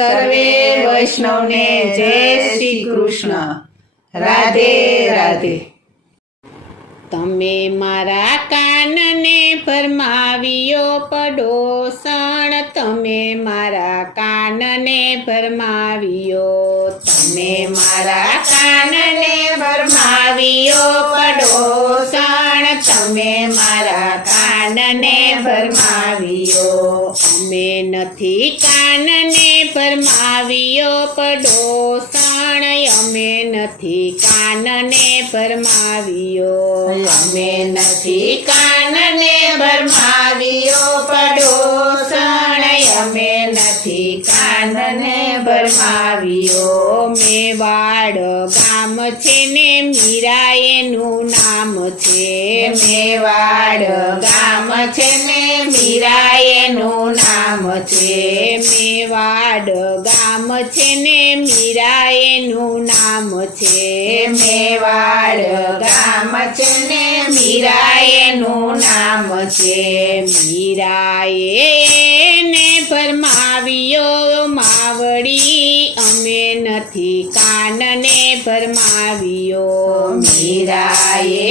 સર્વે વૈષ્ણવને જય શ્રી કૃષ્ણ. રાધે રાધે. તમે મારા કાનને ફરમાવ્યો પડોસણ, તમે મારા કાનને ફરમાવ્યો, તમે મારા કાનને ફરમાવ્યો પડોસણ, તમે મારા કાનને ફરમાવ્યો. અમે નથી કાનને ફરમાવ્યો પડોસણ, અમે નથી કાનને ફરમાવ્યો, અમે નથી કાનને ફરમાવ્યો પડોસણ, અમે નથી કાનને ફરમાવ્યો. મેવાડ ગામ છે ને મીરા એનું નામ છે, મેવાડ ગામ છે ને મીરા એનું નામ છે, મેવાડ ગામ છે ને મીરા એનું નામ છે, મેવાડ ગામ છે ને મીરા એનું નામ છે. મીરાએ એને ફરમાવ્યો માવડી, અમે નથી કાનને ફરમાવ્યો, મીરાએ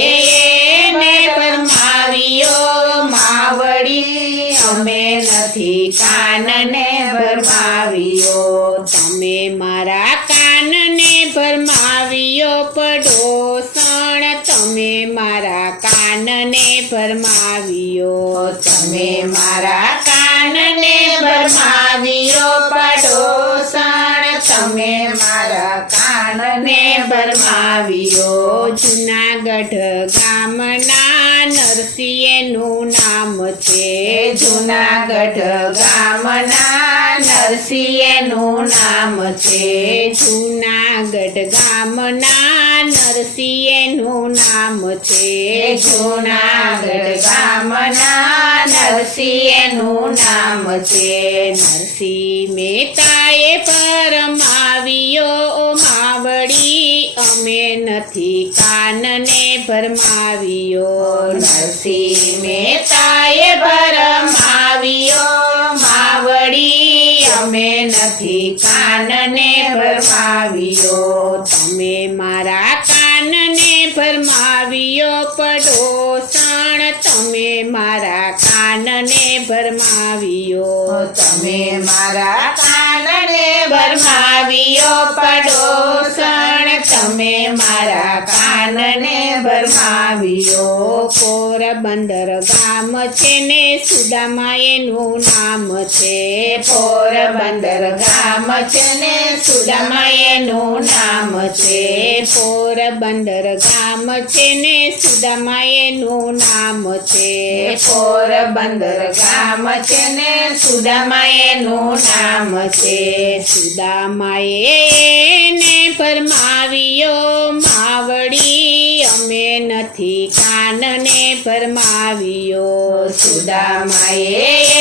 એને ફરમાવ્યો માવડી, અમે નથી કાનને ફરમાવ્યો. તમે મારા કાનને ફરમાવ્યો પડોસણ, તમે મારા કાનને ફરમાવ્યો, તમે મારા કાનને ફરમાવ્યો પડોસણ, તમે મારા કાનને ફરમાવ્યો. જુનાગઢ ગામના નરસિંહનું નામ છે, જુનાગઢ ગામના નરસિંહનું નામ છે, જુનાગઢ ગામના નરસિંહનું નામ છે, જુનાગઢ ગામના નરસિંહનું નામ છે. નરસિંહ મહેતાએ ફરમાવ્યો માવડી, અમે નથી કાનને ફરમાવ્યો, નરસિંહ મહેતાએ ફરમાવ્યો માવડી, અમે નથી કાનને ફરમાવ્યો. તમે મારા કાનને ફરમાવ્યો પડોસણ, તમે મારા કાનને ફરમાવ્યો, તમે મારા કાનને ફરમાવ્યો પડોસણ, તમે મારા કાનને ફરમાવ્યો. પોરબંદર ગામ છે ને સુદામા એનું નામ છે, પોરબંદર ગામ છે ને સુદામા એનું નામ છે, પોરબંદર ગામ છે ને સુદામા એનું નામ છે, પોરબંદર ગામ છે ને સુદામા એનું નામ છે. સુદામાએ એને ફરમાવ્યો માવડી, અમે નથી કાનને ફરમાવ્યો, સુદામાએ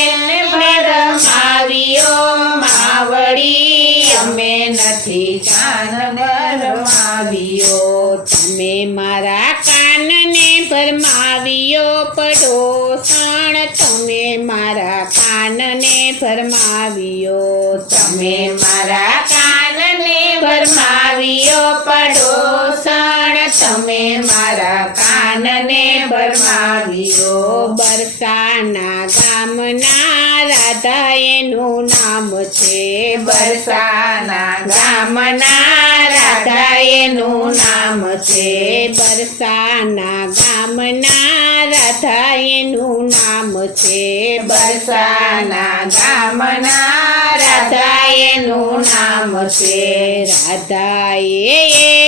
એને ફરમાવ્યો માવડી, અમે નથી કાનને ફરમાવ્યો. તમે મારા કાનને ફરમાવ્યો પડોસણ, તમે મારા કાનને ફરમાવ્યો, તમે મારા કાનને ફરમાવ્યો પડોસણ, તમે મારા કાનને ફરમાવ્યો. બરસાના ગામના રાધા એનું નામ છે, બરસાના ગામના રાધા એનું નામ છે, બરસાના ગામના રાધા એનું નામ છે, બરસાના ગામના રાધા એનું નામ છે. રાધાએ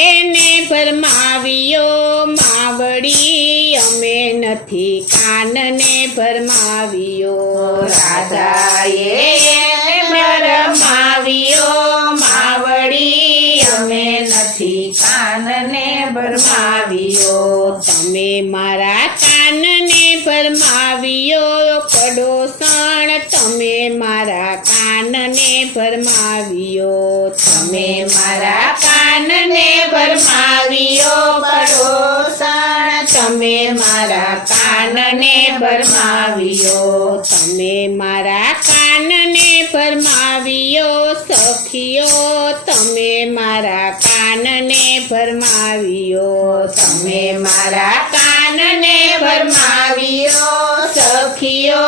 એને ફરમાવ્યો માવડી, અમે નથી કાનને ફરમાવ્યો, રાધાએ એને ફરમાવ્યો માવડી, અમે નથી કાનને ફરમાવ્યો. તમે મારા કાનને ફરમાવ્યો પડોસણ, તમે મારા કાનને ફરમાવ્યો, તમે મારા કાનને ફરમાવ્યો પડોસણ, તમે મારા કાનને ફરમાવ્યો. તમે મારા કાનને ફરમાવ્યો તમે મારા કાનને ભરમાવ્યો. તમે મારા કાનને ભરમાવ્યો સખીઓ,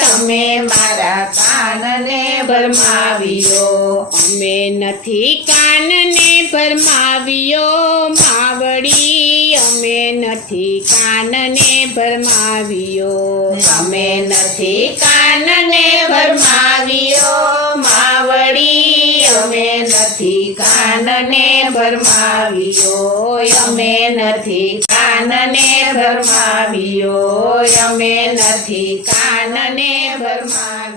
તમે મારા કાનને ભરમાવ્યો. અમે નથી કાનને ભરમાવ્યો માવડી, અમે નથી કાનને ભરમાવ્યો. અમે નથી કાનને ભરમાવ્યો માવડી, અમે નથી કાનને ભરમાવ્યો. અમે નથી કાનને ભરમાવ્યો, અમે નથી કાનને ભરમાવ્યો.